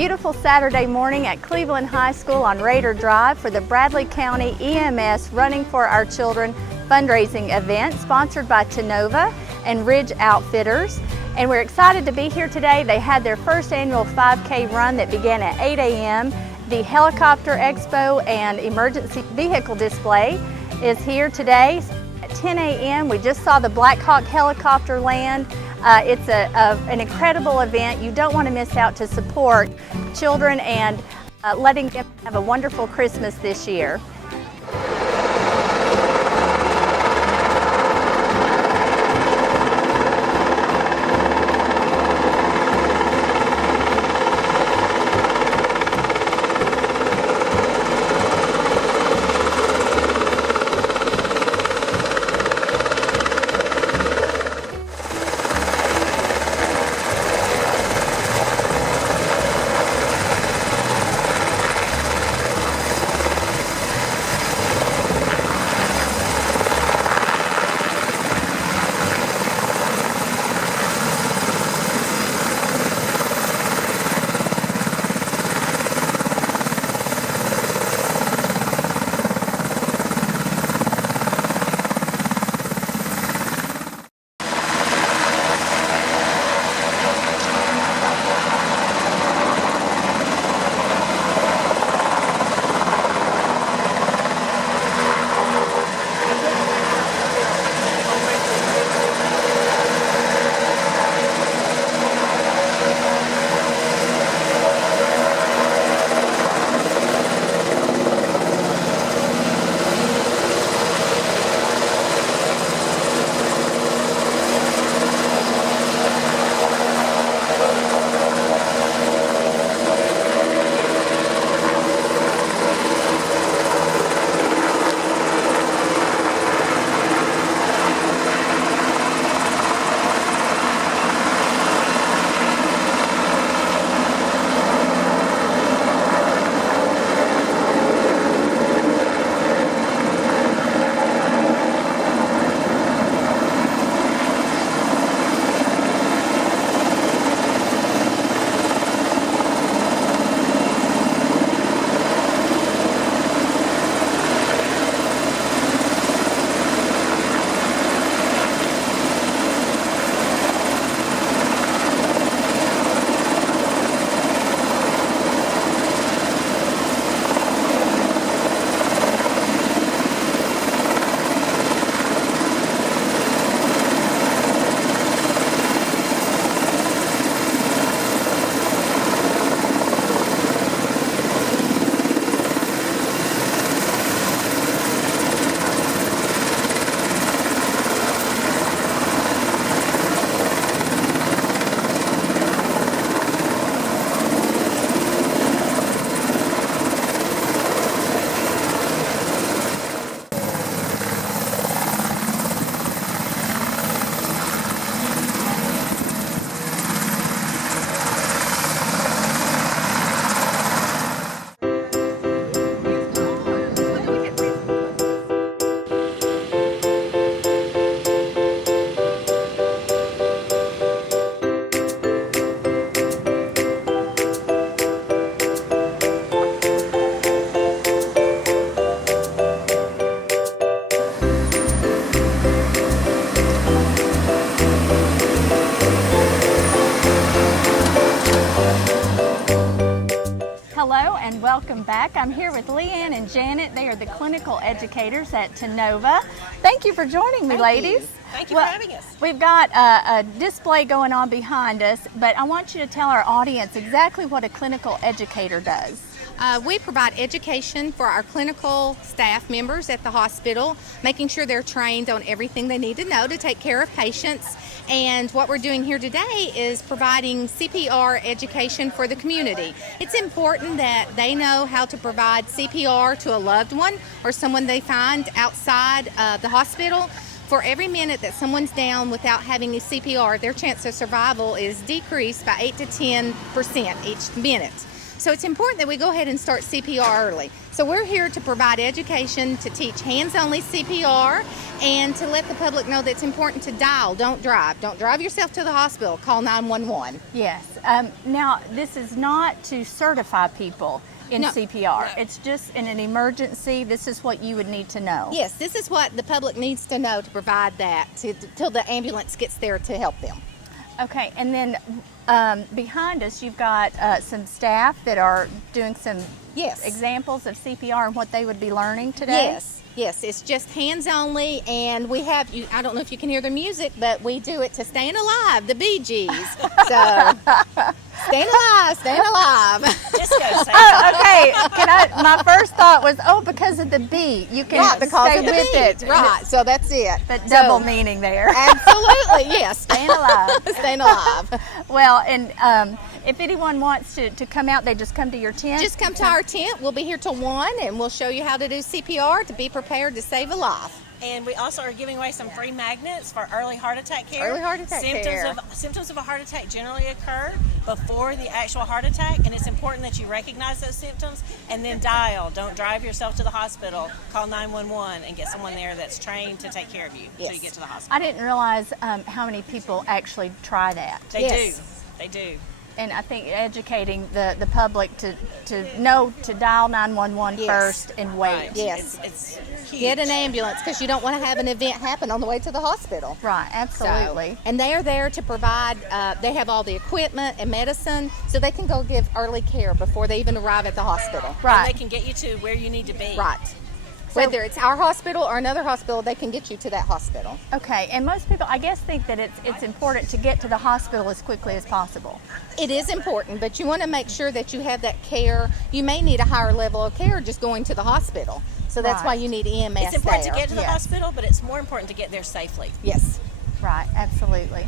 beautiful Saturday morning at Cleveland High School on Raider Drive for the Bradley County EMS Running for Our Children fundraising event sponsored by Tennova and Ridge Outfitters. And we're excited to be here today. They had their first annual 5K run that began at 8 a.m. The helicopter expo and emergency vehicle display is here today at 10 a.m. We just saw the Black Hawk helicopter land. It's an incredible event. You don't want to miss out to support children and letting them have a wonderful Christmas this year. Hello and welcome back. I'm here with Leanne and Janet. They are the clinical educators at Tennova. Thank you for joining me, ladies. Thank you for having us. We've got a display going on behind us, but I want you to tell our audience exactly what a clinical educator does. We provide education for our clinical staff members at the hospital, making sure they're trained on everything they need to know to take care of patients. And what we're doing here today is providing CPR education for the community. It's important that they know how to provide CPR to a loved one or someone they find outside the hospital. For every minute that someone's down without having a CPR, their chance of survival is decreased by 8 to 10% each minute. So it's important that we go ahead and start CPR early. So we're here to provide education, to teach hands-only CPR, and to let the public know that it's important to dial, don't drive. Don't drive yourself to the hospital, call 911. Yes. Now, this is not to certify people in CPR. No. It's just in an emergency. This is what you would need to know. Yes, this is what the public needs to know to provide that till the ambulance gets there to help them. Okay, and then behind us, you've got some staff that are doing some examples of CPR and what they would be learning today. Yes, it's just hands only, and we have, I don't know if you can hear the music, but we do it to Staying Alive, the Bee Gees. So, staying alive. Just go say Okay, my first thought was, because of the beat, you can stay with it. Right, so that's it. But double meaning there. Absolutely, yes. Staying alive. Staying alive. Well, and if anyone wants to come out, they just come to your tent? Just come to our tent. We'll be here till 1, and we'll show you how to do CPR to be prepared to save a life. And we also are giving away some free magnets for early heart attack care. Early heart attack care. Symptoms of a heart attack generally occur before the actual heart attack, and it's important that you recognize those symptoms and then dial. Don't drive yourself to the hospital. Call 911 and get someone there that's trained to take care of you until you get to the hospital. I didn't realize how many people actually try that. They do. And I think educating the public to know to dial 911 first and wait. Right. Yes. It's huge. Get an ambulance because you don't want to have an event happen on the way to the hospital. Right, absolutely. And they are there to provide, they have all the equipment and medicine so they can go give early care before they even arrive at the hospital. Right. And they can get you to where you need to be. Right. Whether it's our hospital or another hospital, they can get you to that hospital. Okay, and most people, I guess, think that it's important to get to the hospital as quickly as possible. It is important, but you want to make sure that you have that care. You may need a higher level of care just going to the hospital. So that's why you need EMS It's important there. to get to the hospital, but it's more important to get there safely. Yes. Right, absolutely.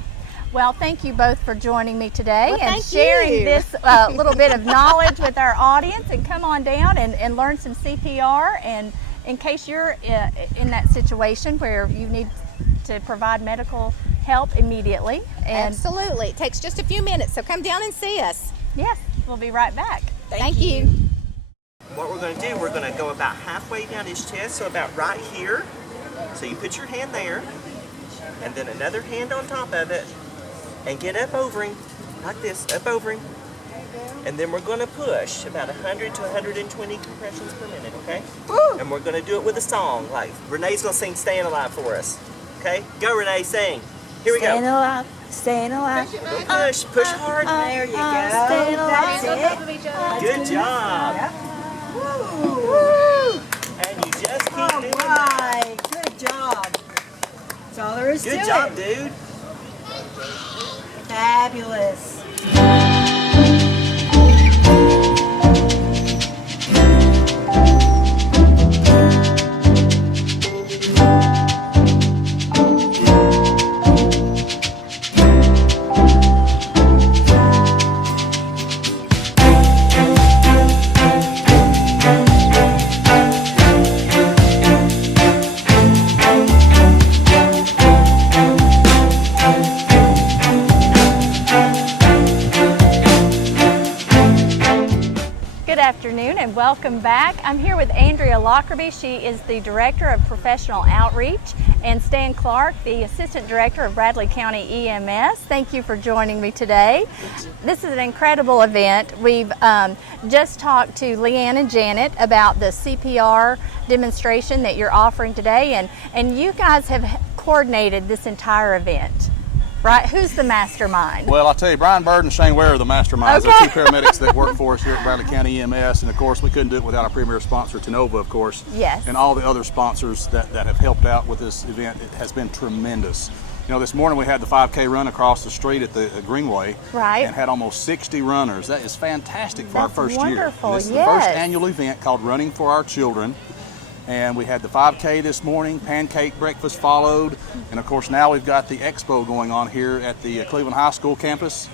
Well, thank you both for joining me today and thank sharing you. this little bit of knowledge with our audience. And come on down and learn some CPR. And in case you're in that situation where you need to provide medical help immediately. And Absolutely. It takes just a few minutes, so come down and see us. yes, we'll be right back. Thank you. What we're going to do, we're going to go about halfway down his chest, so about right here. So you put your hand there, and then another hand on top of it, and get up over him, like this, up over him. And then we're going to push about 100 to 120 compressions per minute, okay? Woo. And we're going to do it with a song, like Renee's going to sing Staying Alive for us, okay? Go, Renee, sing. Here we go. Staying alive, staying alive. Push hard. There you go. Staying alive. That's it. Good job. Woo. And you just keep All doing that. right. Good job. That's all there is to it. Good job, dude. Fabulous. Good afternoon and welcome back. I'm here with Andrea Lockerby. She is the Director of Professional Outreach, and Stan Clark, the Assistant Director of Bradley County EMS. Thank you for joining me today. This is an incredible event. We've just talked to Leanne and Janet about the CPR demonstration that you're offering today, and you guys have coordinated this entire event. Right? Who's the mastermind? Well, I'll tell you, Brian Bird and Shane Ware are the masterminds. Okay. They're two paramedics that work for us here at Bradley County EMS, and of course, we couldn't do it without our premier sponsor, Tennova, of course. Yes. And all the other sponsors that have helped out with this event. It has been tremendous. You know, this morning we had the 5K run across the street at the Greenway. Right. And had almost 60 runners. That is fantastic for our That's first wonderful, year. This is the first yes. annual event called Running for Our Children. And we had the 5K this morning, pancake breakfast followed, and of course now we've got the Expo going on here at the Cleveland High School campus,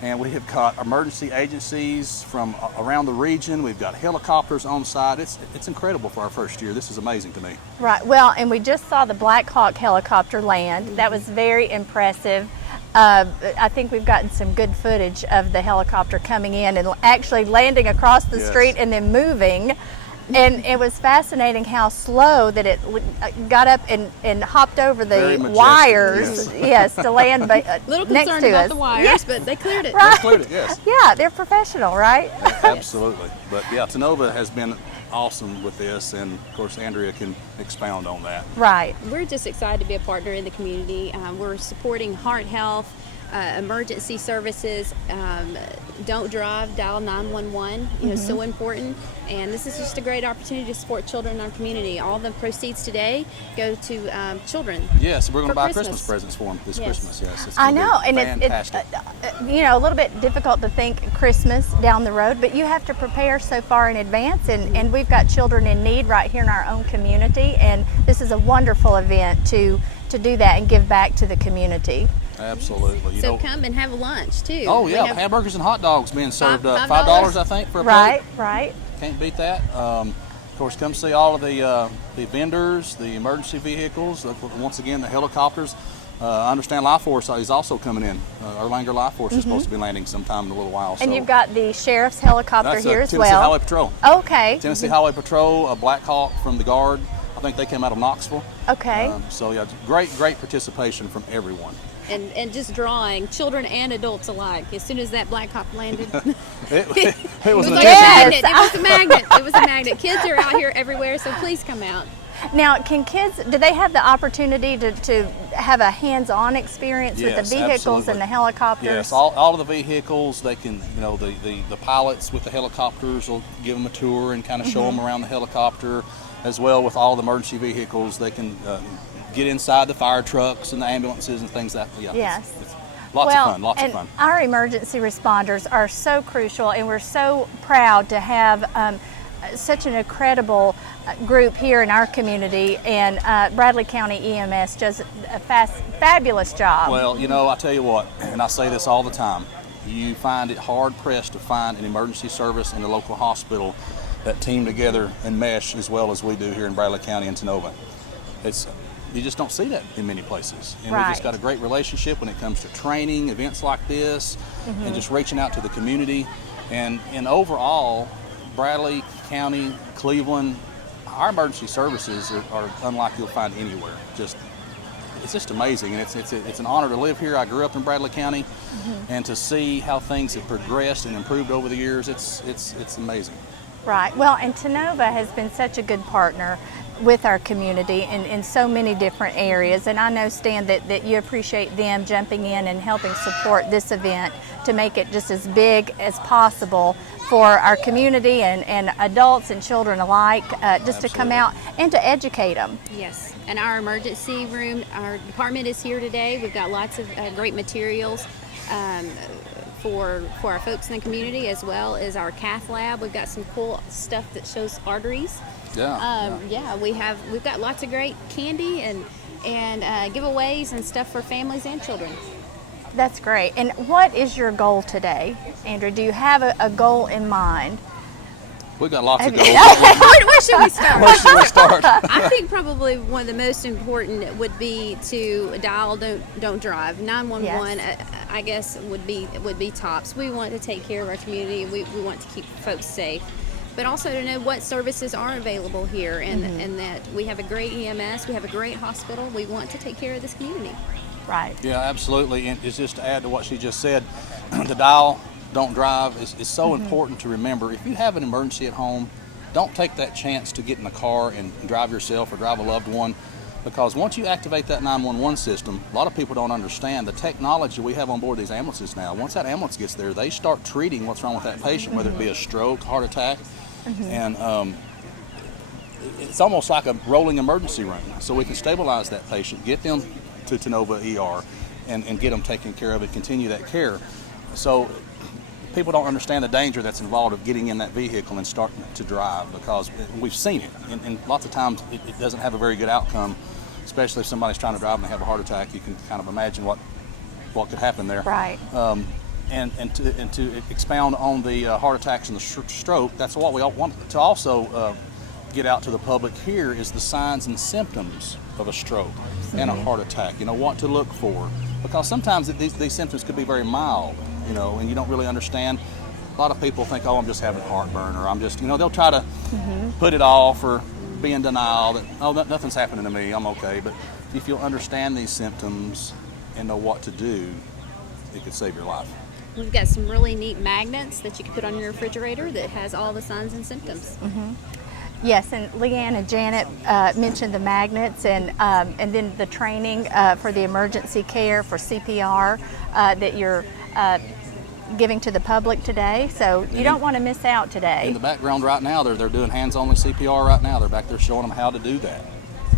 and we have got emergency agencies from around the region. We've got helicopters on site. It's incredible for our first year. This is amazing to me. Right. Well, and we just saw the Black Hawk helicopter land. That was very impressive. I think we've gotten some good footage of the helicopter coming in and actually landing across the street and then moving. And it was fascinating how slow that it got up and hopped over the wires, to land Little next concerned to about us. the wires, but they cleared it. Right. They cleared it, yes. Yeah, they're professional, right? Absolutely. But yeah, Tennova has been awesome with this, and of course Andrea can expound on that. Right. We're just excited to be a partner in the community. We're supporting heart health, emergency services. Don't drive, dial 911. So important. And this is just a great opportunity to support children in our community. All the proceeds today go to children. Yes, we're going to buy Christmas presents for them this Christmas. Yes, it's I gonna know, be and fantastic. it's a little bit difficult to think Christmas down the road, but you have to prepare so far in advance, and we've got children in need right here in our own community, and this is a wonderful event to do that and give back to the community. Absolutely. So come and have a lunch too. Oh yeah, hamburgers and hot dogs being served up. $5, I think, for a plate. Right. Can't beat that. Of course, come see all of the vendors, the emergency vehicles, once again the helicopters. I understand Life Force is also coming in. Our Langer Life Force is supposed to be landing sometime in a little while. And you've got the sheriff's helicopter here as Tennessee well. Highway Patrol. Okay. Tennessee Highway Patrol, a Black Hawk from the Guard. I think they came out of Knoxville. Okay. So yeah, great participation from everyone. And just drawing children and adults alike. As soon as that Black Hawk landed, it was like Yes. a magnet. It was a magnet. It was a magnet. Kids are out here everywhere, so please come out. Now, can kids, do they have the opportunity to have a hands-on experience with the vehicles absolutely. and the helicopters? Yes, all of the vehicles, they can, the pilots with the helicopters will give them a tour and kind of show them around the helicopter, as well with all the emergency vehicles. They can get inside the fire trucks and the ambulances and things like that. Yeah, Yes. It's lots of fun. Our emergency responders are so crucial, and we're so proud to have such an incredible group here in our community, and Bradley County EMS does a fabulous job. Well, I tell you what, and I say this all the time, you find it hard pressed to find an emergency service in the local hospital that team together and mesh as well as we do here in Bradley County and Tennova. You just don't see that in many places. And we've just got a great relationship when it comes to training, events like this, and just reaching out to the community. And overall, Bradley County, Cleveland, our emergency services are unlike you'll find anywhere. It's just amazing, and it's an honor to live here. I grew up in Bradley County, and to see how things have progressed and improved over the years, it's amazing. Right. Well, and Tennova has been such a good partner with our community in so many different areas, and I know, Stan, that you appreciate them jumping in and helping support this event to make it just as big as possible for our community and adults and children alike, just to come out and to educate them. Yes, and our emergency room, our department is here today. We've got lots of great materials for our folks in the community, as well as our cath lab. We've got some cool stuff that shows arteries. We've got lots of great candy and giveaways and stuff for families and children. That's great. And what is your goal today, Andrew? Do you have a goal in mind? We've got lots of goals. Where should we start? Where should we start? I think probably one of the most important would be to dial don't drive. 911, I guess would be tops. We want to take care of our community. We want to keep folks safe, but also to know what services are available here, and that we have a great EMS, we have a great hospital. We want to take care of this community. Right. Yeah, absolutely. And it's just to add to what she just said, the dial don't drive is so important to remember. If you have an emergency at home, don't take that chance to get in the car and drive yourself or drive a loved one, because once you activate that 911 system, a lot of people don't understand the technology we have on board these ambulances now. Once that ambulance gets there, they start treating what's wrong with that patient, whether it be a stroke, heart attack, and it's almost like a rolling emergency room. So we can stabilize that patient, get them to Tennova ER, and get them taken care of and continue that care. So people don't understand the danger that's involved of getting in that vehicle and starting to drive, because we've seen it, and lots of times it doesn't have a very good outcome, especially if somebody's trying to drive and they have a heart attack. You can kind of imagine what could happen there. Right. And to expound on the heart attacks and the stroke, that's what we all want to also get out to the public here, is the signs and symptoms of a stroke and a heart attack. What to look for. because sometimes these symptoms could be very mild, and you don't really understand. A lot of people think, oh, I'm just having heartburn, or I'm just, they'll try to put it off or be in denial that, oh, nothing's happening to me, I'm okay. But if you'll understand these symptoms and know what to do, it could save your life. We've got some really neat magnets that you can put on your refrigerator that has all the signs and symptoms. Yes, and Leanne and Janet mentioned the magnets and then the training for the emergency care for CPR that you're giving to the public today. So you don't want to miss out today. In the background right now, they're doing hands-only CPR right now. They're back there showing them how to do that.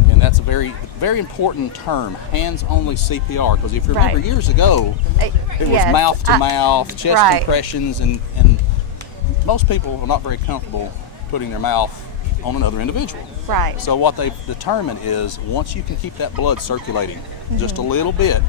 And that's a very, very important term, hands-only CPR, because if you remember years ago, it was mouth-to-mouth, chest compressions, and most people are not very comfortable putting their mouth on another individual. Right. So what they've determined is once you can keep that blood circulating just a little bit,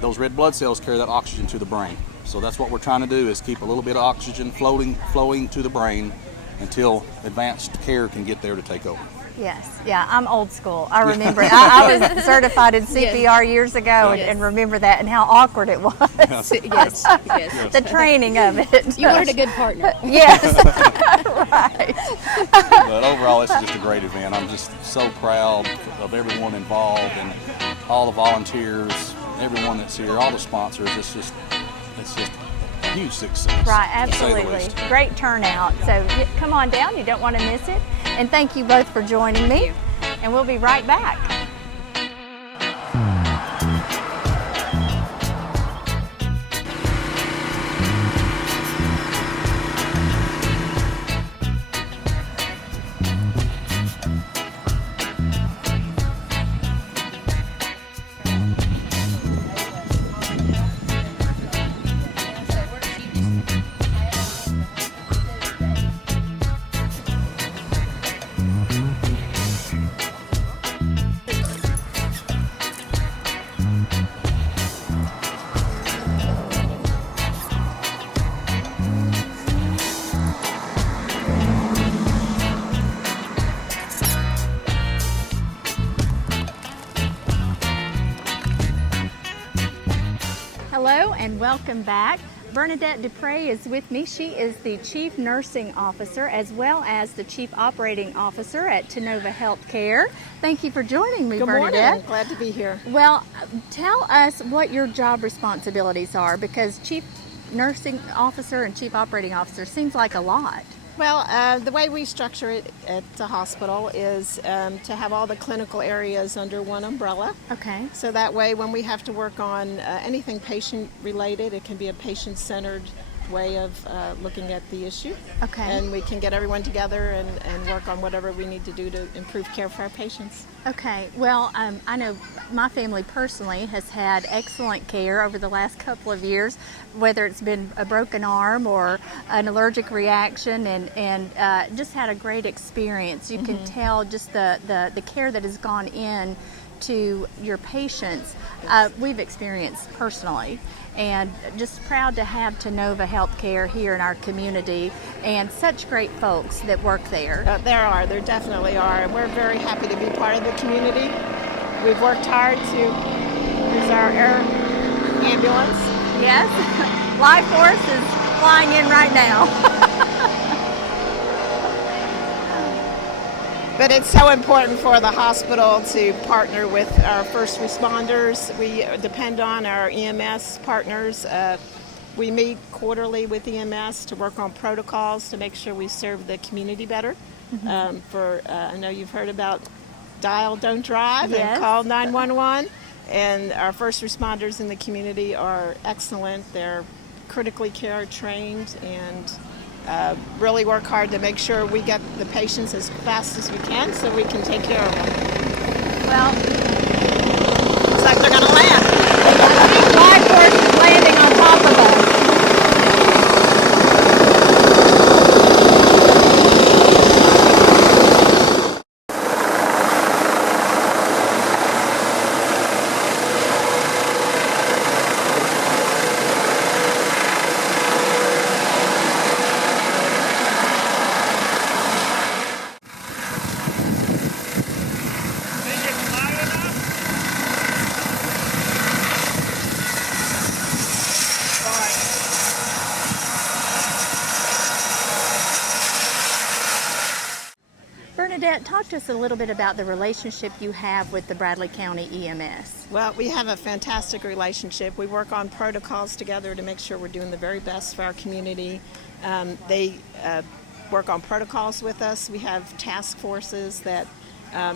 those red blood cells carry that oxygen to the brain. So that's what we're trying to do, is keep a little bit of oxygen flowing to the brain until advanced care can get there to take over. Yes, yeah, I'm old school. I remember I was certified in CPR years ago and remember that and how awkward it was. Yes. The training of it. You wanted a good partner. Yes, right. But overall, this is just a great event. I'm just so proud of everyone involved and all the volunteers, everyone that's here, all the sponsors. It's just a huge success. Right, absolutely. Great turnout. So come on down. You don't want to miss it. And thank you both for joining me. And we'll be right back. Hello and welcome back. Bernadette Dupre is with me. She is the Chief Nursing Officer as well as the Chief Operating Officer at Tennova Healthcare. Thank you for joining me, Bernadette. Good morning. Glad to be here. Well, tell us what your job responsibilities are, because Chief Nursing Officer and Chief Operating Officer seems like a lot. Well, the way we structure it at the hospital is to have all the clinical areas under one umbrella. Okay. So that way when we have to work on anything patient related, it can be a patient-centered way of looking at the issue. Okay. And we can get everyone together and work on whatever we need to do to improve care for our patients. Okay. Well, I know my family personally has had excellent care over the last couple of years, whether it's been a broken arm or an allergic reaction, and just had a great experience. You can tell just the care that has gone in to your patients. We've experienced personally, and just proud to have Tennova Healthcare here in our community, and such great folks that work there. There definitely are, and we're very happy to be part of the community. We've worked hard to use our air ambulance. Yes, Life Force is flying in right now. But it's so important for the hospital to partner with our first responders. We depend on our EMS partners. We meet quarterly with EMS to work on protocols to make sure we serve the community better. I know you've heard about dial, don't drive, and call 911. And our first responders in the community are excellent. They're critically care trained and really work hard to make sure we get the patients as fast as we can so we can take care of them. Well, looks like they're going to land. Life Force is landing on top of us. Loud enough? Bernadette, talk to us a little bit about the relationship you have with the Bradley County EMS. Well, we have a fantastic relationship. We work on protocols together to make sure we're doing the very best for our community. They work on protocols with us. We have task forces that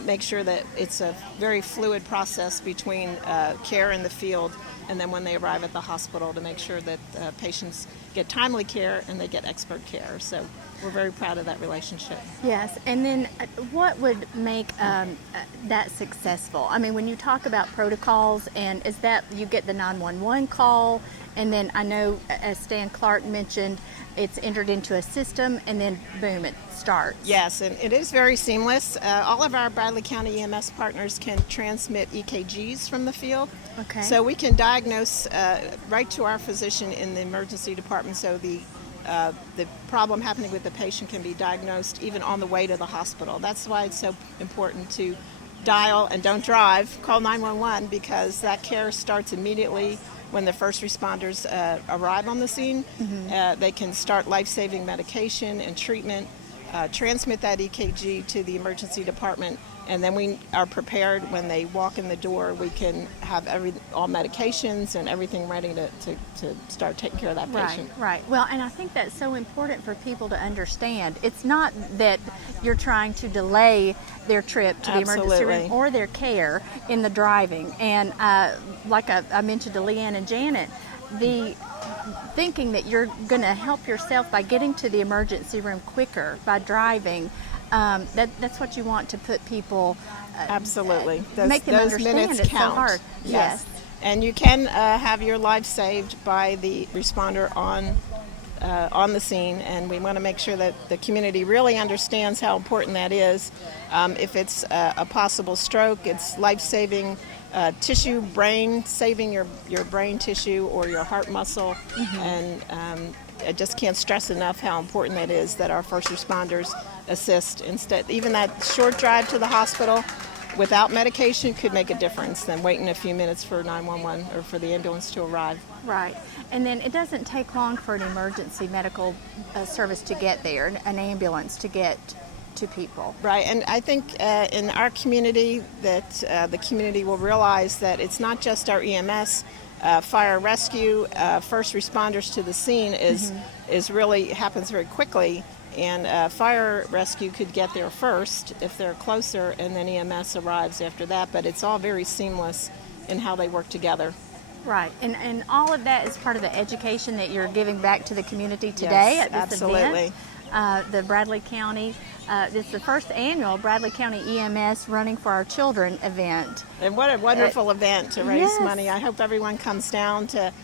make sure that it's a very fluid process between care in the field and then when they arrive at the hospital to make sure that patients get timely care and they get expert care. So we're very proud of that relationship. Yes, and then what would make that successful? I mean, when you talk about protocols, and is that you get the 911 call, and then I know, as Stan Clark mentioned, it's entered into a system, and then boom, it starts. Yes, and it is very seamless. All of our Bradley County EMS partners can transmit EKGs from the field. Okay. So we can diagnose right to our physician in the emergency department, so the problem happening with the patient can be diagnosed even on the way to the hospital. That's why it's so important to dial and don't drive, call 911, because that care starts immediately when the first responders arrive on the scene. They can start life-saving medication and treatment, transmit that EKG to the emergency department, and then we are prepared when they walk in the door. We can have all medications and everything ready to start taking care of that patient. Right. Well, and I think that's so important for people to understand. It's not that you're trying to delay their trip to the emergency room or their care in the driving. And like I mentioned to Leanne and Janet, the thinking that you're going to help yourself by getting to the emergency room quicker by driving, that's what you want to put people. Absolutely. Make them those understand minutes it's count. so hard. Yes. And you can have your life saved by the responder on the scene, and we want to make sure that the community really understands how important that is. If it's a possible stroke, it's life-saving tissue, brain, saving your brain tissue or your heart muscle, and I just can't stress enough how important that is that our first responders assist. Instead, even that short drive to the hospital without medication could make a difference than waiting a few minutes for 911 or for the ambulance to arrive. Right. And then it doesn't take long for an emergency medical service to get there, an ambulance to get to people. Right, and I think in our community that the community will realize that it's not just our EMS, fire rescue, first responders to the scene is really happens very quickly. And fire rescue could get there first if they're closer, and then EMS arrives after that. But it's all very seamless in how they work together. Right, and all of that is part of the education that you're giving back to the community today at this event. The Bradley County, it's the first annual Bradley County EMS Running for Our Children event. And what a wonderful event to raise money. I hope everyone comes down to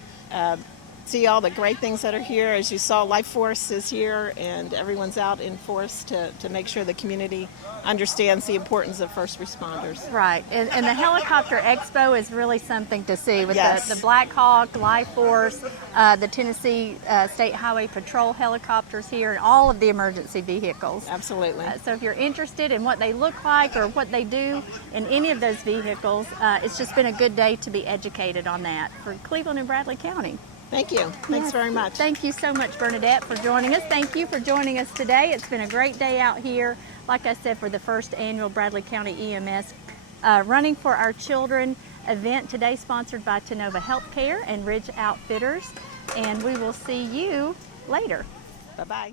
see all the great things that are here. As you saw, Life Force is here, and everyone's out in force to make sure the community understands the importance of first responders. Right, and the Helicopter Expo is really something to see with the Black Hawk, Life Force, the Tennessee State Highway Patrol helicopters here, and all of the emergency vehicles. Absolutely. So if you're interested in what they look like or what they do in any of those vehicles, it's just been a good day to be educated on that for Cleveland and Bradley County. Thank you. Thanks very much. Thank you so much, Bernadette, for joining us. Thank you for joining us today. It's been a great day out here, like I said, for the first annual Bradley County EMS Running for Our Children event today, sponsored by Tennova Healthcare and Ridge Outfitters. And we will see you later. Bye-bye.